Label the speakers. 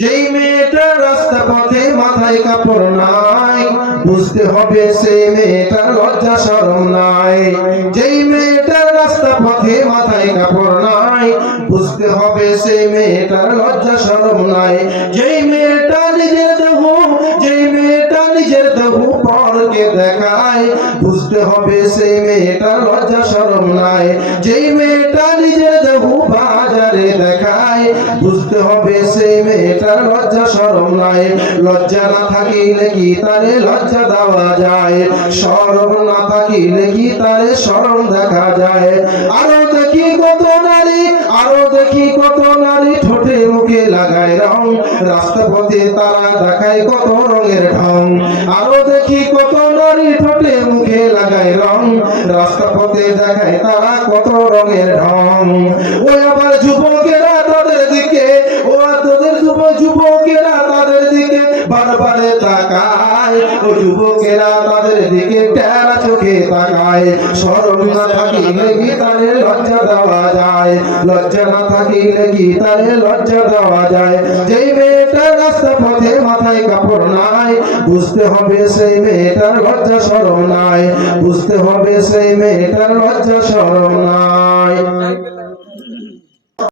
Speaker 1: যেই মেয়েটার রাস্তা পথে মাথায় কাপড় নাই, বুঝতে হবে সেই মেয়েটার লজ্জা শরম নাই। যেই মেয়েটার রাস্তা পথে মাথায় কাপড় নাই, বুঝতে হবে সেই মেয়েটার লজ্জা শরম নাই। যেই মেয়েটা নিজের দেহ, যেই মেয়েটা নিজের দেহ পরকে দেখায়, বুঝতে হবে সেই মেয়েটার লজ্জা শরম নাই। যেই মেয়েটা নিজের দেহ বাজারে দেখায়, বুঝতে হবে মেয়েটার লজ্জা শরম নাই। লজ্জা না থাকিলে কি তারে লজ্জা দেওয়া যায়? শরম না থাকিলে কি তারে শরম দেখা যায়? আরও দেখি কত নারী, আরও দেখি কত নারী ঠোঁটে মুখে লাগায় রং। রাস্তা পথে তারা দেখায় কত রঙের ঢং। আরও দেখি কত নারী ঠোঁটে মুখে লাগায় রং। রাস্তা পথে দেখায় তারা কত রঙের ঢং। যুবকেরা তাদের দিকে বারবারে তাকায়। ও যুবকেরা তাদের দিকে টেরা চোখে তাকায়। সরম না থাকিলে কি তারে লজ্জা দেওয়া যায়? লজ্জা না থাকিলে কি তারে লজ্জা দেওয়া যায়? যেই মেয়েটার রাস্তা পথে মাথায় কাপড় নাই, বুঝতে হবে সেই মেয়েটার লজ্জা শরম নাই। বুঝতে হবে সেই মেয়েটার লজ্জা শরম নাই।